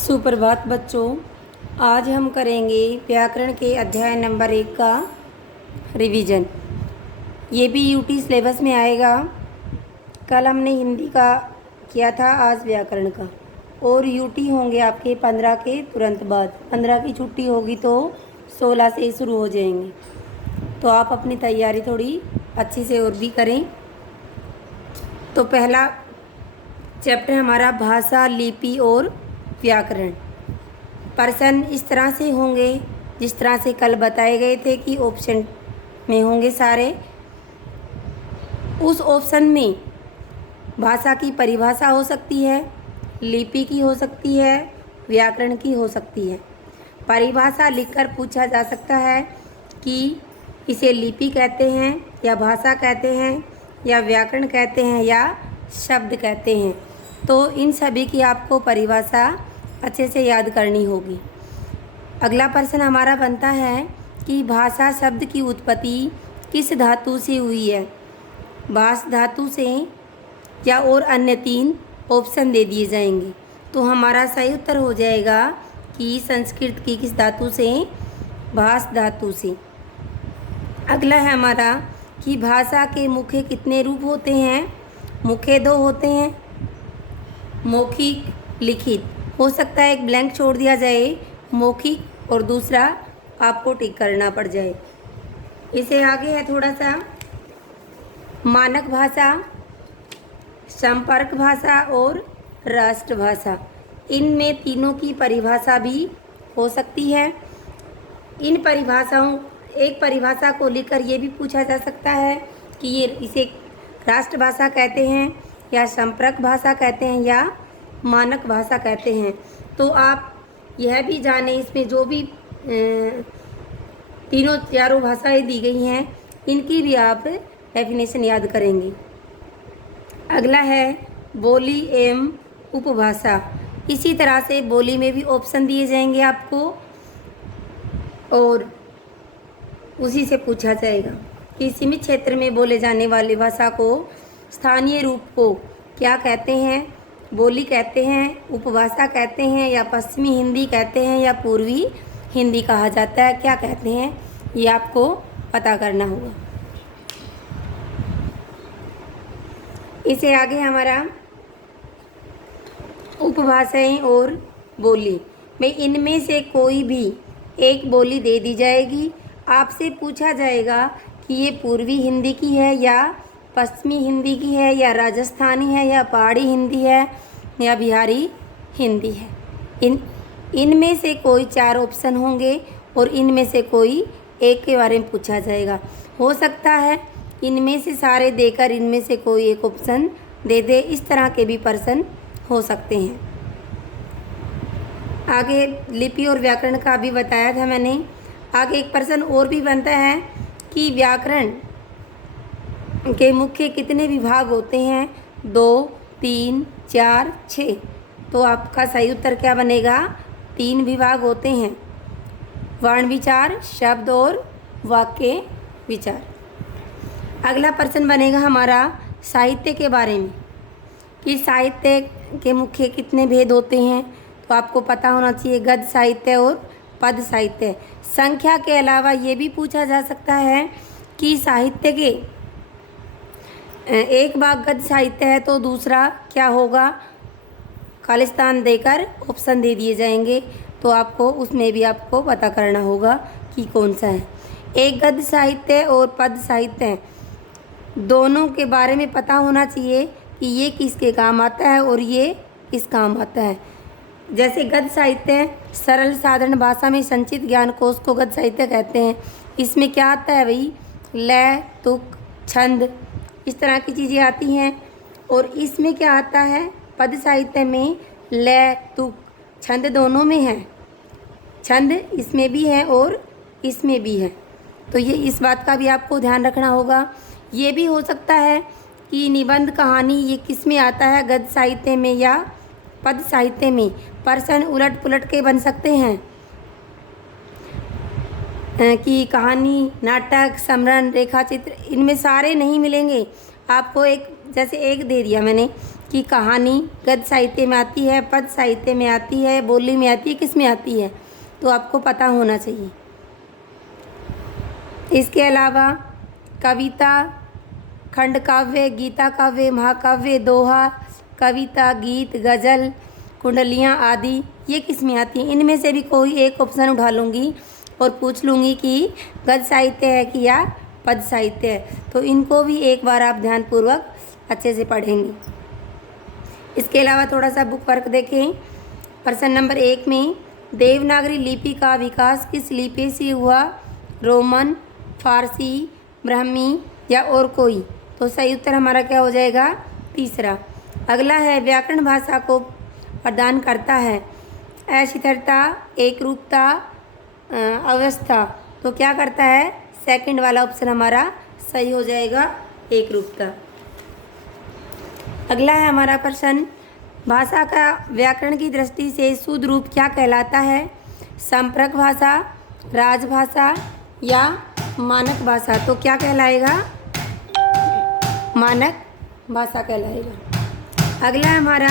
सुप्रभात बच्चों। आज हम करेंगे व्याकरण के अध्याय नंबर 1 का रिवीजन। ये भी यूटी सिलेबस में आएगा। कल हमने हिंदी का किया था, आज व्याकरण का। और यूटी होंगे आपके 15 के तुरंत बाद। 15 की छुट्टी होगी तो 16 से शुरू हो जाएंगे। तो आप अपनी तैयारी थोड़ी अच्छी से और भी करें। तो पहला चैप्टर हमारा भाषा, लिपि और व्याकरण। प्रश्न इस तरह से होंगे जिस तरह से कल बताए गए थे कि ऑप्शन में होंगे सारे। उस ऑप्शन में भाषा की परिभाषा हो सकती है, लिपि की हो सकती है, व्याकरण की हो सकती है। परिभाषा लिखकर पूछा जा सकता है कि इसे लिपि कहते हैं या भाषा कहते हैं या व्याकरण कहते हैं या शब्द कहते हैं। तो इन सभी की आपको परिभाषा अच्छे से याद करनी होगी। अगला प्रश्न हमारा बनता है कि भाषा शब्द की उत्पत्ति किस धातु से हुई है। भाष धातु से या और अन्य 3 ऑप्शन दे दिए जाएंगे। तो हमारा सही उत्तर हो जाएगा कि संस्कृत की किस धातु से, भाष धातु से। अगला है हमारा कि भाषा के मुख्य कितने रूप होते हैं। मुख्य 2 होते हैं, मौखिक, लिखित। हो सकता है एक ब्लैंक छोड़ दिया जाए, मौखिक, और दूसरा आपको टिक करना पड़ जाए। इसे आगे है थोड़ा सा मानक भाषा, संपर्क भाषा और राष्ट्रभाषा। इनमें तीनों की परिभाषा भी हो सकती है। इन परिभाषाओं, एक परिभाषा को लेकर ये भी पूछा जा सकता है कि ये इसे राष्ट्रभाषा कहते हैं या संपर्क भाषा कहते हैं या मानक भाषा कहते हैं। तो आप यह भी जानें इसमें जो भी तीनों चारों भाषाएं दी गई हैं इनकी भी आप डेफिनेशन याद करेंगे। अगला है बोली एवं उपभाषा। इसी तरह से बोली में भी ऑप्शन दिए जाएंगे आपको और उसी से पूछा जाएगा कि सीमित क्षेत्र में बोले जाने वाली भाषा को स्थानीय रूप को क्या कहते हैं। बोली कहते हैं, उपभाषा कहते हैं या पश्चिमी हिंदी कहते हैं या पूर्वी हिंदी कहा जाता है, क्या कहते हैं, ये आपको पता करना होगा। इसे आगे हमारा उपभाषाएं और बोली में इनमें से कोई भी एक बोली दे दी जाएगी। आपसे पूछा जाएगा कि ये पूर्वी हिंदी की है या पश्चिमी हिंदी की है या राजस्थानी है या पहाड़ी हिंदी है या बिहारी हिंदी है। इनमें से कोई 4 ऑप्शन होंगे और इनमें से कोई एक के बारे में पूछा जाएगा। हो सकता है इनमें से सारे देकर इनमें से कोई एक ऑप्शन दे दे। इस तरह के भी प्रश्न हो सकते हैं। आगे लिपि और व्याकरण का भी बताया था मैंने। आगे एक प्रश्न और भी बनता है कि व्याकरण के मुख्य कितने विभाग होते हैं। 2, 3, 4, 6। तो आपका सही उत्तर क्या बनेगा। 3 विभाग होते हैं, वर्ण विचार, शब्द और वाक्य विचार। अगला प्रश्न बनेगा हमारा साहित्य के बारे में कि साहित्य के मुख्य कितने भेद होते हैं। तो आपको पता होना चाहिए गद्य साहित्य और पद्य साहित्य। संख्या के अलावा ये भी पूछा जा सकता है कि साहित्य के एक भाग गद्य साहित्य है तो दूसरा क्या होगा। खालिस्तान देकर ऑप्शन दे दिए जाएंगे तो आपको उसमें भी आपको पता करना होगा कि कौन सा है। एक गद्य साहित्य और पद्य साहित्य दोनों के बारे में पता होना चाहिए कि ये किसके काम आता है और ये किस काम आता है। जैसे गद्य साहित्य सरल साधारण भाषा में संचित ज्ञान कोश को गद्य साहित्य कहते हैं। इसमें क्या आता है भाई, लय, तुक, छंद, इस तरह की चीज़ें आती हैं। और इसमें क्या आता है, पद्य साहित्य में लय, तुक, छंद दोनों में है। छंद इसमें भी है और इसमें भी है। तो ये इस बात का भी आपको ध्यान रखना होगा। ये भी हो सकता है कि निबंध, कहानी ये किस में आता है, गद्य साहित्य में या पद्य साहित्य में। प्रश्न उलट पुलट के बन सकते हैं कि कहानी, नाटक, समरण, रेखाचित्र, इनमें सारे नहीं मिलेंगे आपको। एक जैसे एक दे दिया मैंने कि कहानी गद्य साहित्य में आती है, पद्य साहित्य में आती है, बोली में आती है, किस में आती है, तो आपको पता होना चाहिए। इसके अलावा कविता, खंड काव्य, गीता काव्य, महाकाव्य, दोहा, कविता, गीत, गज़ल, कुंडलियाँ आदि ये किस में आती हैं। इनमें से भी कोई एक ऑप्शन उठा लूँगी और पूछ लूँगी कि गद्य साहित्य है कि या पद्य साहित्य है, तो इनको भी एक बार आप ध्यानपूर्वक अच्छे से पढ़ेंगे। इसके अलावा थोड़ा सा बुक वर्क देखें। प्रश्न नंबर 1 में देवनागरी लिपि का विकास किस लिपि से हुआ, रोमन, फारसी, ब्राह्मी या और कोई, तो सही उत्तर हमारा क्या हो जाएगा, तीसरा। अगला है व्याकरण भाषा को प्रदान करता है अशिथिलता, एकरूपता, अवस्था, तो क्या करता है, सेकंड वाला ऑप्शन हमारा सही हो जाएगा, एकरूपता। अगला है हमारा प्रश्न, भाषा का व्याकरण की दृष्टि से शुद्ध रूप क्या कहलाता है, संपर्क भाषा, राजभाषा या मानक भाषा, तो क्या कहलाएगा, मानक भाषा कहलाएगा। अगला है हमारा,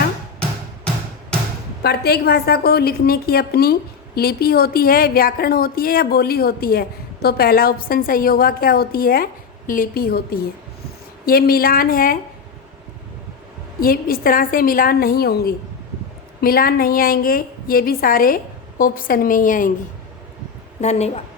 प्रत्येक भाषा को लिखने की अपनी लिपि होती है, व्याकरण होती है या बोली होती है, तो पहला ऑप्शन सही होगा, क्या होती है, लिपि होती है। ये मिलान है, ये इस तरह से मिलान नहीं होंगे, मिलान नहीं आएंगे, ये भी सारे ऑप्शन में ही आएंगे। धन्यवाद।